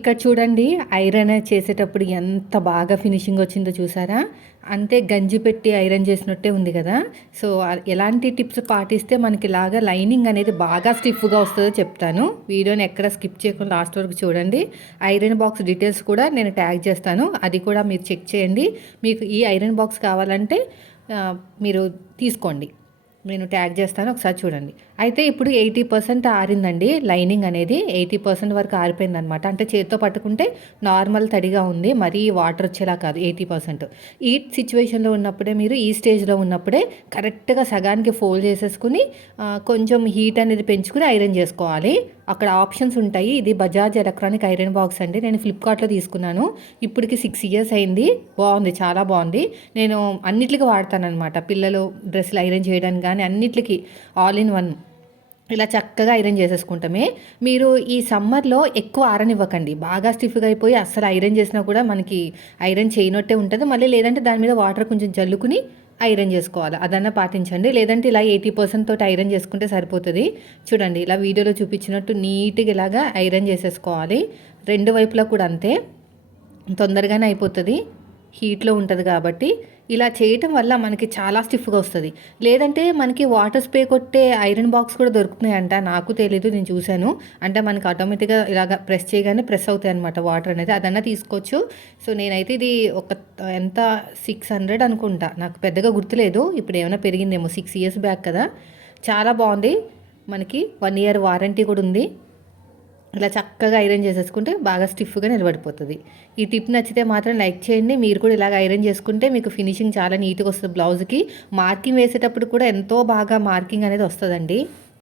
ఇక్కడ చూడండి ఐరన్ చేసేటప్పుడు ఎంత బాగా ఫినిషింగ్ వచ్చిందో చూసారా? అంతే గంజి పెట్టి ఐరన్ చేసినట్టే ఉంది కదా! సో, ఎలాంటి టిప్స్ పాటిస్తే మనకి ఇలాగా లైనింగ్ అనేది బాగా స్టిఫ్‌గా వస్తదో చెప్తాను. వీడియోని ఎక్కడ స్కిప్ చేయకుండా లాస్ట్ వరకు చూడండి. ఐరన్ బాక్స్ డీటెయిల్స్ కూడా నేను ట్యాగ్ చేస్తాను. అది కూడా మీరు చెక్ చేయండి. మీకు ఈ ఐరన్ బాక్స్ కావాలంటే మీరు తీసుకోండి. నేను ట్యాగ్ చేస్తాను, ఒకసారి చూడండి. అయితే ఇప్పుడు 80% ఆరిందండి లైనింగ్ అనేది. 80% వరకు ఆరిపోయిందనమాట. అంటే చేత్తో పట్టుకుంటే నార్మల్ తడిగా ఉంది, మరీ వాటర్ వచ్చేలా కాదు. 80% ఈ సిచ్యువేషన్లో ఉన్నప్పుడే, మీరు ఈ స్టేజ్లో ఉన్నప్పుడే కరెక్ట్గా సగానికి ఫోల్డ్ చేసేసుకుని కొంచెం హీట్ అనేది పెంచుకుని ఐరన్ చేసుకోవాలి. అక్కడ ఆప్షన్స్ ఉంటాయి. ఇది బజాజ్ ఎలక్ట్రానిక్ ఐరన్ బాక్స్ అండి. నేను ఫ్లిప్కార్ట్లో తీసుకున్నాను. ఇప్పటికి 6 years అయింది. బాగుంది, చాలా బాగుంది. నేను అన్నిటికీ వాడతానమాట. పిల్లలు డ్రెస్సులు ఐరన్ చేయడానికి కానీ అన్నిటికీ ఆల్ ఇన్ వన్. ఇలా చక్కగా ఐరన్ చేసేసుకుంటామే. మీరు ఈ సమ్మర్లో ఎక్కువ ఆరనివ్వకండి. బాగా స్టిఫ్గా అయిపోయి అస్సలు ఐరన్ చేసినా కూడా మనకి ఐరన్ చేయనట్టే ఉంటుంది. మళ్ళీ లేదంటే దాని మీద వాటర్ కొంచెం జల్లుకుని ఐరన్ చేసుకోవాలి. అదన్నా పాటించండి. లేదంటే ఇలా 80% తోటి ఐరన్ చేసుకుంటే సరిపోతుంది. చూడండి, ఇలా వీడియోలో చూపించినట్టు నీట్గా ఇలాగా ఐరన్ చేసేసుకోవాలి. రెండు వైపులా కూడా అంతే, తొందరగానే అయిపోతుంది. హీట్లో ఉంటుంది కాబట్టి ఇలా చేయటం వల్ల మనకి చాలా స్టిఫ్గా వస్తుంది. లేదంటే మనకి వాటర్ స్ప్రే కొట్టే ఐరన్ బాక్స్ కూడా దొరుకుతున్నాయంట. నాకు తెలీదు, నేను చూశాను. అంటే మనకి ఆటోమేటిక్గా ఇలాగ ప్రెస్ చేయగానే ప్రెస్ అవుతాయి అనమాట వాటర్ అనేది. అదన్నా తీసుకోవచ్చు. సో నేనైతే ఇది ఎంత 600 అనుకుంటా, నాకు పెద్దగా గుర్తులేదు. ఇప్పుడు ఏమైనా పెరిగిందేమో, 6 years బ్యాక్ కదా. చాలా బాగుంది. మనకి 1 year వారంటీ కూడా ఉంది. ఇలా చక్కగా ఐరన్ చేసేసుకుంటే బాగా స్టిఫ్గా నిలబడిపోతుంది. ఈ టిప్ నచ్చితే మాత్రం లైక్ చేయండి. మీరు కూడా ఇలాగ ఐరన్ చేసుకుంటే మీకు ఫినిషింగ్ చాలా నీట్గా వస్తుంది. బ్లౌజ్కి మార్కింగ్ వేసేటప్పుడు కూడా ఎంతో బాగా మార్కింగ్ అనేది వస్తుందండి.